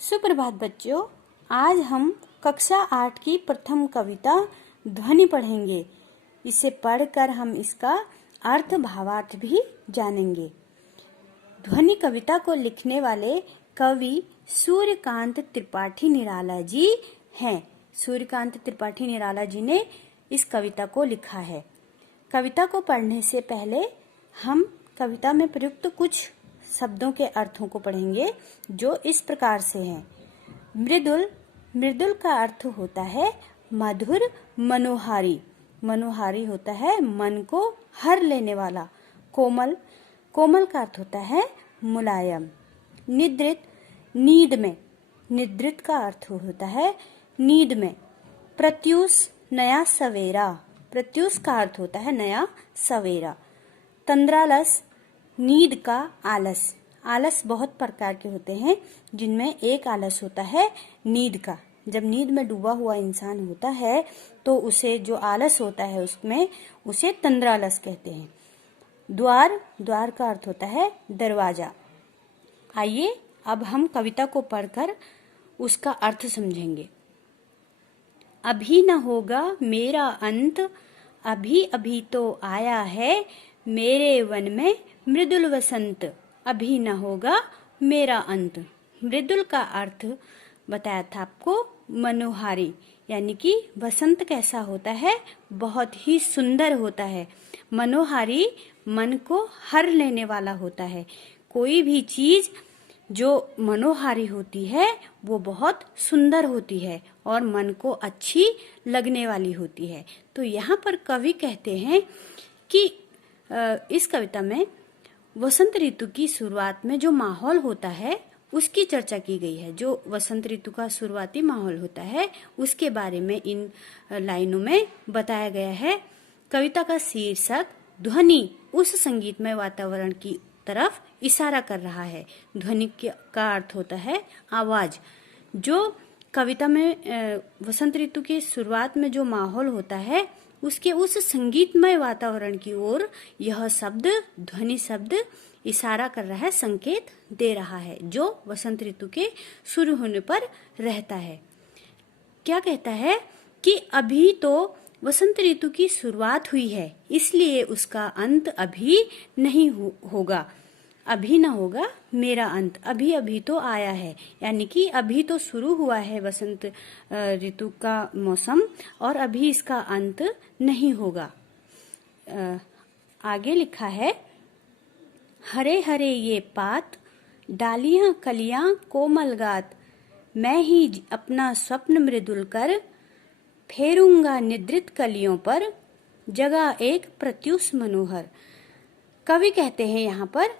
सुप्रभात बच्चों, आज हम कक्षा 8 की प्रथम कविता ध्वनि पढ़ेंगे। इसे पढ़कर हम इसका अर्थ भावार्थ भी जानेंगे। ध्वनि कविता को लिखने वाले कवि सूर्यकांत त्रिपाठी निराला जी हैं। सूर्यकांत त्रिपाठी निराला जी ने इस कविता को लिखा है। कविता को पढ़ने से पहले हम कविता में प्रयुक्त कुछ शब्दों के अर्थों को पढ़ेंगे, जो इस प्रकार से हैं। मृदुल, मृदुल का अर्थ होता है मधुर, मनोहारी। मनोहारी होता है मन को हर लेने वाला। कोमल, कोमल का अर्थ होता है मुलायम। निद्रित, नींद में। निद्रित का अर्थ होता है नींद में। प्रत्यूष, नया सवेरा। प्रत्यूष का अर्थ होता है नया सवेरा। तंद्रालस, नींद का आलस। आलस बहुत प्रकार के होते हैं, जिनमें एक आलस होता है नींद का। जब नींद में डूबा हुआ इंसान होता है तो उसे जो आलस होता है उसमें उसे तंद्रालस कहते हैं। द्वार, द्वार का अर्थ होता है दरवाजा। आइए अब हम कविता को पढ़कर उसका अर्थ समझेंगे। अभी न होगा मेरा अंत, अभी अभी तो आया है मेरे वन में मृदुल वसंत। अभी न होगा मेरा अंत। मृदुल का अर्थ बताया था आपको मनोहारी, यानी कि वसंत कैसा होता है, बहुत ही सुंदर होता है। मनोहारी मन को हर लेने वाला होता है। कोई भी चीज जो मनोहारी होती है वो बहुत सुंदर होती है और मन को अच्छी लगने वाली होती है। तो यहाँ पर कवि कहते हैं कि इस कविता में वसंत ऋतु की शुरुआत में जो माहौल होता है उसकी चर्चा की गई है। जो वसंत ऋतु का शुरुआती माहौल होता है उसके बारे में इन लाइनों में बताया गया है। कविता का शीर्षक ध्वनि उस संगीतमय वातावरण की तरफ इशारा कर रहा है। ध्वनि का अर्थ होता है आवाज। जो कविता में वसंत ऋतु की शुरुआत में जो माहौल होता है उसके उस संगीतमय वातावरण की ओर यह शब्द, ध्वनि शब्द इशारा कर रहा है, संकेत दे रहा है, जो वसंत ऋतु के शुरू होने पर रहता है। क्या कहता है कि अभी तो वसंत ऋतु की शुरुआत हुई है, इसलिए उसका अंत अभी नहीं होगा। अभी ना होगा मेरा अंत, अभी अभी तो आया है, यानी कि अभी तो शुरू हुआ है वसंत ऋतु का मौसम और अभी इसका अंत नहीं होगा। आगे लिखा है, हरे हरे ये पात, डालियां कलियां कोमल गात, मैं ही अपना स्वप्न मृदुल कर, फेरूंगा निद्रित कलियों पर, जगह एक प्रत्यूष मनोहर। कवि कहते हैं यहाँ पर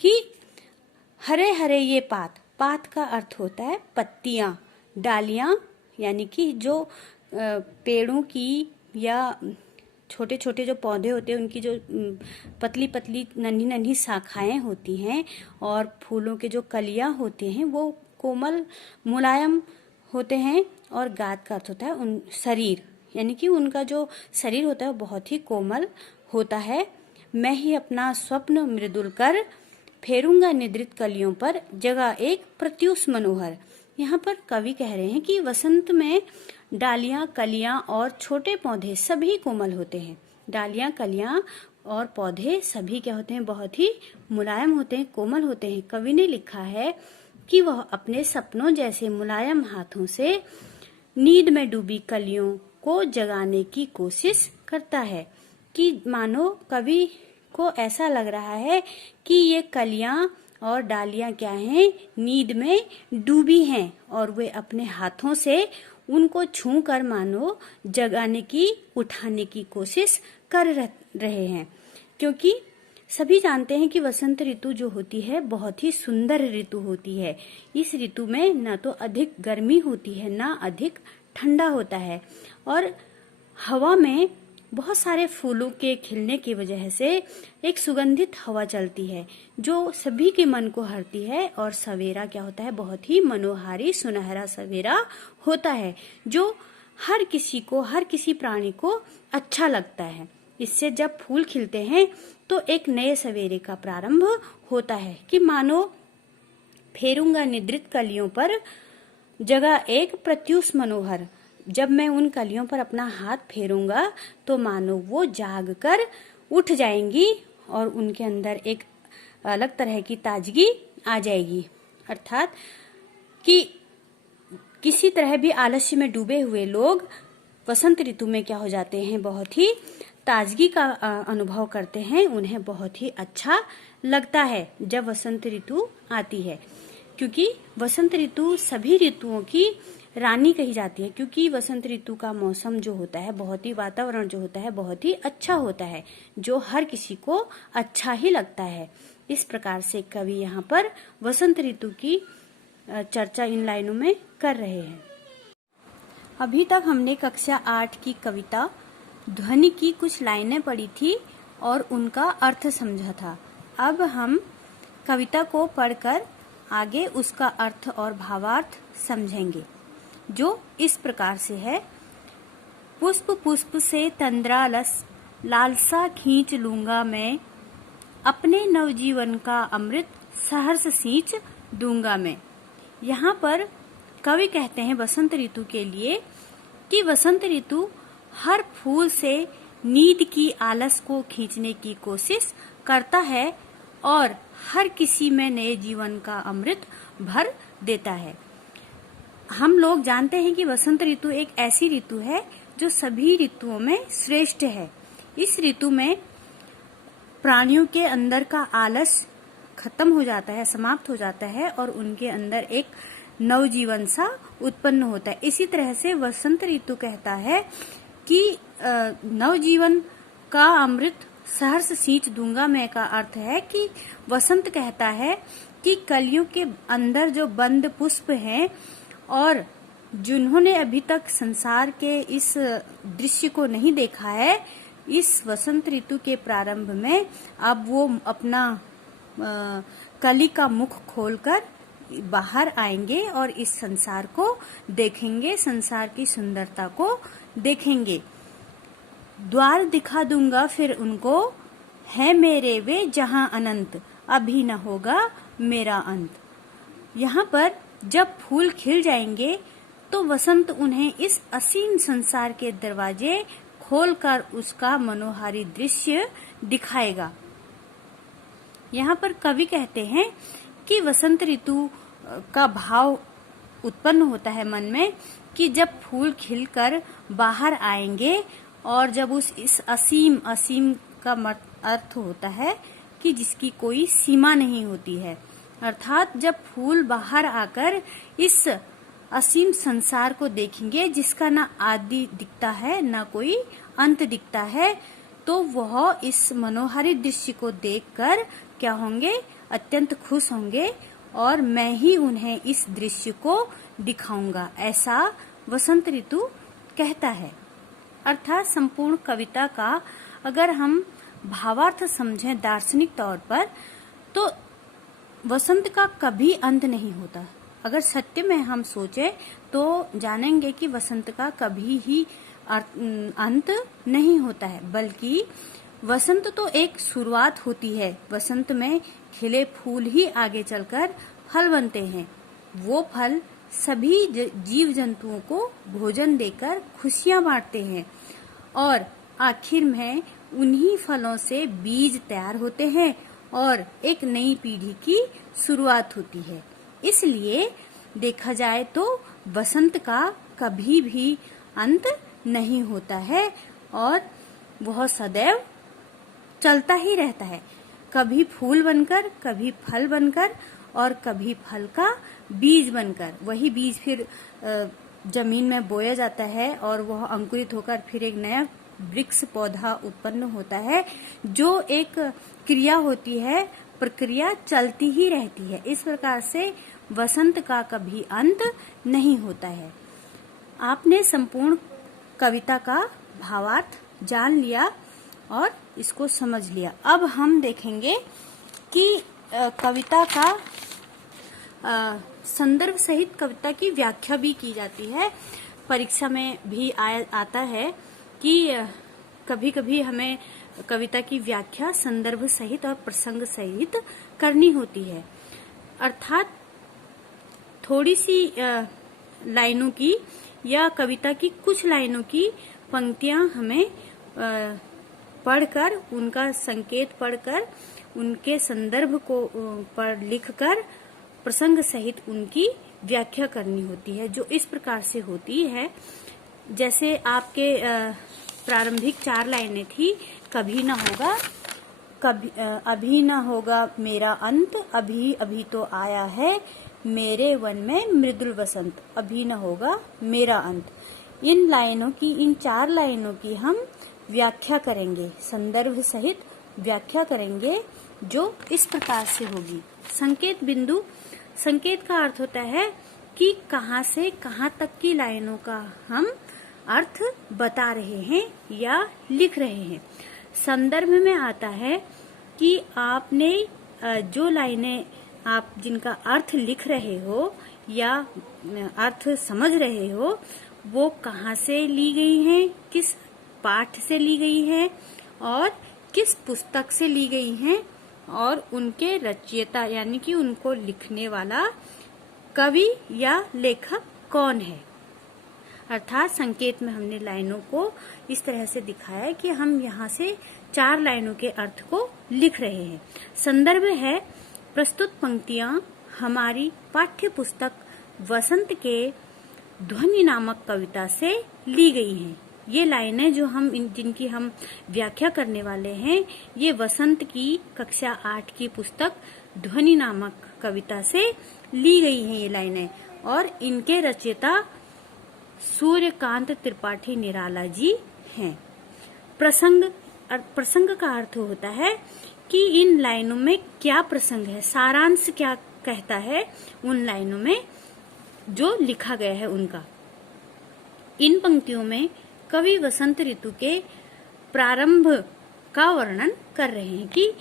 कि हरे हरे ये पात, पात का अर्थ होता है पत्तियां, डालियां यानी कि जो पेड़ों की या छोटे छोटे जो पौधे होते हैं उनकी जो पतली पतली नन्ही नन्ही शाखाएं होती हैं और फूलों के जो कलियां होते हैं वो कोमल मुलायम होते हैं। और गात का अर्थ होता है उन शरीर, यानी कि उनका जो शरीर होता है वो बहुत ही कोमल होता है। मैं ही अपना स्वप्न मृदुल कर, फेरूंगा निद्रित कलियों पर, जगह एक प्रत्यूष मनोहर। यहाँ पर कवि कह रहे हैं कि वसंत में डालियां, कलियां और छोटे पौधे सभी कोमल होते हैं। डालियां, कलियां और पौधे सभी क्या होते हैं, बहुत ही मुलायम होते हैं, कोमल होते हैं। कवि ने लिखा है कि वह अपने सपनों जैसे मुलायम हाथों से नींद में डूबी कलियों को जगाने की कोशिश करता है। कि मानो कवि को ऐसा लग रहा है कि ये कलियां और डालियां क्या हैं, नींद में डूबी हैं और वे अपने हाथों से उनको छूकर मानो जगाने की, उठाने की कोशिश कर रहे हैं। क्योंकि सभी जानते हैं कि वसंत ऋतु जो होती है बहुत ही सुंदर ऋतु होती है। इस ऋतु में न तो अधिक गर्मी होती है ना अधिक ठंडा होता है और हवा में बहुत सारे फूलों के खिलने की वजह से एक सुगंधित हवा चलती है जो सभी के मन को हरती है। और सवेरा क्या होता है, बहुत ही मनोहारी सुनहरा सवेरा होता है जो हर किसी को, हर किसी प्राणी को अच्छा लगता है। इससे जब फूल खिलते हैं तो एक नए सवेरे का प्रारंभ होता है कि मानो फेरूंगा निद्रित कलियों पर, जगह एक प्रत्युष मनोहर। जब मैं उन कलियों पर अपना हाथ फेरूंगा तो मानो वो जाग कर उठ जाएंगी और उनके अंदर एक अलग तरह की ताजगी आ जाएगी। अर्थात कि किसी तरह भी आलस्य में डूबे हुए लोग वसंत ऋतु में क्या हो जाते हैं, बहुत ही ताजगी का अनुभव करते हैं। उन्हें बहुत ही अच्छा लगता है जब वसंत ऋतु आती है, क्योंकि वसंत ऋतु सभी ऋतुओं की रानी कही जाती है। क्योंकि वसंत ऋतु का मौसम जो होता है, बहुत ही वातावरण जो होता है बहुत ही अच्छा होता है, जो हर किसी को अच्छा ही लगता है। इस प्रकार से कवि यहाँ पर वसंत ऋतु की चर्चा इन लाइनों में कर रहे हैं। अभी तक हमने कक्षा 8 की कविता ध्वनि की कुछ लाइनें पढ़ी थी और उनका अर्थ समझा था। अब हम कविता को पढ़कर आगे उसका अर्थ और भावार्थ समझेंगे, जो इस प्रकार से है। पुष्प पुष्प से तंद्रा लालसा खींच लूंगा मैं, अपने नवजीवन का अमृत सहर्ष सींच दूंगा मैं। यहाँ पर कवि कहते हैं वसंत ऋतु के लिए कि वसंत ऋतु हर फूल से नींद की आलस को खींचने की कोशिश करता है और हर किसी में नए जीवन का अमृत भर देता है। हम लोग जानते हैं कि वसंत ऋतु एक ऐसी ऋतु है जो सभी ऋतुओं में श्रेष्ठ है। इस ऋतु में प्राणियों के अंदर का आलस खत्म हो जाता है, समाप्त हो जाता है और उनके अंदर एक नवजीवन सा उत्पन्न होता है। इसी तरह से वसंत ऋतु कहता है कि नवजीवन का अमृत सहर्ष सींच दूंगा मैं का अर्थ है कि वसंत कहता है कि कलियों के अंदर जो बंद पुष्प हैं और जिन्होंने अभी तक संसार के इस दृश्य को नहीं देखा है, इस वसंत ऋतु के प्रारंभ में अब वो अपना कली का मुख खोलकर बाहर आएंगे और इस संसार को देखेंगे, संसार की सुंदरता को देखेंगे। द्वार दिखा दूंगा फिर उनको, है मेरे वे जहां अनंत, अभी न होगा मेरा अंत। यहाँ पर जब फूल खिल जाएंगे तो वसंत उन्हें इस असीम संसार के दरवाजे खोलकर उसका मनोहारी दृश्य दिखाएगा। यहाँ पर कवि कहते हैं कि वसंत ऋतु का भाव उत्पन्न होता है मन में कि जब फूल खिलकर बाहर आएंगे और जब इस असीम का अर्थ होता है कि जिसकी कोई सीमा नहीं होती है। अर्थात जब फूल बाहर आकर इस असीम संसार को देखेंगे जिसका ना आदि दिखता है ना कोई अंत दिखता है, तो वह इस मनोहारी दृश्य को देखकर क्या होंगे, अत्यंत खुश होंगे और मैं ही उन्हें इस दृश्य को दिखाऊंगा, ऐसा वसंत ऋतु कहता है। अर्थात संपूर्ण कविता का अगर हम भावार्थ समझें दार्शनिक तौर पर, तो वसंत का कभी अंत नहीं होता। अगर सत्य में हम सोचें तो जानेंगे कि वसंत का कभी ही अंत नहीं होता है, बल्कि वसंत तो एक शुरुआत होती है। वसंत में खिले फूल ही आगे चलकर फल बनते हैं। वो फल सभी जीव जंतुओं को भोजन देकर खुशियां बांटते हैं और आखिर में उन्हीं फलों से बीज तैयार होते हैं और एक नई पीढ़ी की शुरुआत होती है। इसलिए देखा जाए तो वसंत का कभी भी अंत नहीं होता है और वह सदैव चलता ही रहता है, कभी फूल बनकर, कभी फल बनकर और कभी फल का बीज बनकर। वही बीज फिर जमीन में बोया जाता है और वह अंकुरित होकर फिर एक नया वृक्ष पौधा उत्पन्न होता है, जो एक क्रिया होती है, प्रक्रिया चलती ही रहती है। इस प्रकार से वसंत का कभी अंत नहीं होता है। आपने संपूर्ण कविता का भावार्थ जान लिया और इसको समझ लिया। अब हम देखेंगे कि कविता का संदर्भ सहित कविता की व्याख्या भी की जाती है। परीक्षा में भी आता है कि कभी कभी हमें कविता की व्याख्या संदर्भ सहित और प्रसंग सहित करनी होती है। अर्थात थोड़ी सी लाइनों की या कविता की कुछ लाइनों की पंक्तियां हमें पढ़कर, उनका संकेत पढ़कर, उनके संदर्भ को पर लिखकर प्रसंग सहित उनकी व्याख्या करनी होती है, जो इस प्रकार से होती है। जैसे आपके प्रारंभिक 4 लाइनें थी, कभी न होगा, कभी अभी न होगा मेरा अंत, अभी अभी तो आया है मेरे वन में मृदुल वसंत, अभी न होगा मेरा अंत। इन लाइनों की, इन 4 लाइनों की हम व्याख्या करेंगे, संदर्भ सहित व्याख्या करेंगे, जो इस प्रकार से होगी। संकेत बिंदु, संकेत का अर्थ होता है कि कहाँ से कहाँ तक की लाइनों का हम अर्थ बता रहे हैं या लिख रहे हैं। संदर्भ में आता है कि आपने जो लाइनें आप जिनका अर्थ लिख रहे हो या अर्थ समझ रहे हो, वो कहाँ से ली गई हैं, किस पाठ से ली गई हैं और किस पुस्तक से ली गई हैं, और उनके रचयिता यानी कि उनको लिखने वाला कवि या लेखक कौन है। अर्थात संकेत में हमने लाइनों को इस तरह से दिखाया कि हम यहाँ से 4 लाइनों के अर्थ को लिख रहे हैं। संदर्भ है, प्रस्तुत पंक्तियां हमारी पाठ्य पुस्तक वसंत के ध्वनि नामक कविता से ली गई हैं। ये लाइनें जो हम जिनकी हम व्याख्या करने वाले हैं, ये वसंत की कक्षा 8 की पुस्तक ध्वनि नामक कविता से ली गई हैं ये लाइनें, और इनके रचयिता सूर्यकांत त्रिपाठी निराला जी हैं। प्रसंग का अर्थ होता है कि इन लाइनों में क्या प्रसंग है, सारांश क्या कहता है उन लाइनों में जो लिखा गया है उनका। इन पंक्तियों में कवि वसंत ऋतु के प्रारंभ का वर्णन कर रहे हैं कि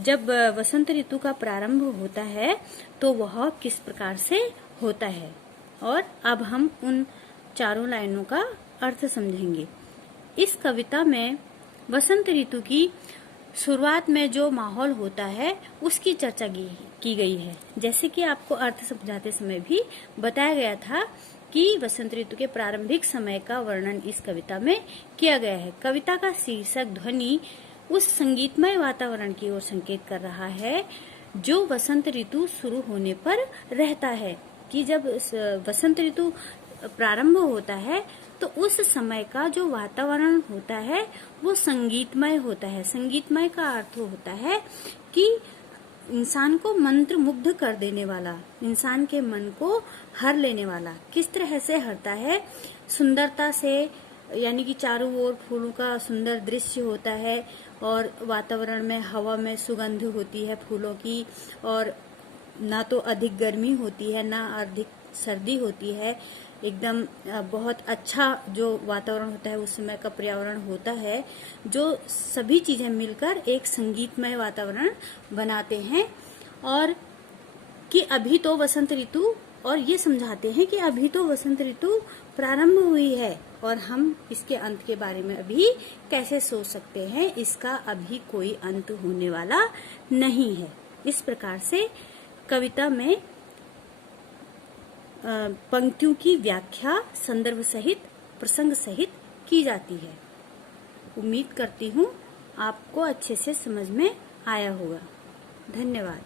जब वसंत ऋतु का प्रारंभ होता है तो वह किस प्रकार से होता है। और अब हम उन 4 लाइनों का अर्थ समझेंगे। इस कविता में वसंत ऋतु की शुरुआत में जो माहौल होता है उसकी चर्चा की गई है। जैसे कि आपको अर्थ समझाते समय भी बताया गया था कि वसंत ऋतु के प्रारंभिक समय का वर्णन इस कविता में किया गया है। कविता का शीर्षक ध्वनि उस संगीतमय वातावरण की ओर संकेत कर रहा है जो वसंत ऋतु शुरू होने पर रहता है, कि जब वसंत ऋतु प्रारंभ होता है तो उस समय का जो वातावरण होता है वो संगीतमय होता है। संगीतमय का अर्थ होता है कि इंसान को मंत्र मुग्ध कर देने वाला, इंसान के मन को हर लेने वाला। किस तरह से हरता है? सुंदरता से, यानी कि चारों ओर फूलों का सुंदर दृश्य होता है और वातावरण में, हवा में सुगंध होती है फूलों की, और ना तो अधिक गर्मी होती है ना अधिक सर्दी होती है। एकदम बहुत अच्छा जो वातावरण होता है उस समय का पर्यावरण होता है, जो सभी चीजें मिलकर एक संगीतमय वातावरण बनाते हैं। और कि अभी तो वसंत ऋतु, और ये समझाते हैं कि अभी तो वसंत ऋतु प्रारंभ हुई है और हम इसके अंत के बारे में अभी कैसे सोच सकते हैं, इसका अभी कोई अंत होने वाला नहीं है। इस प्रकार से कविता में पंक्तियों की व्याख्या संदर्भ सहित, प्रसंग सहित की जाती है। उम्मीद करती हूँ आपको अच्छे से समझ में आया होगा। धन्यवाद।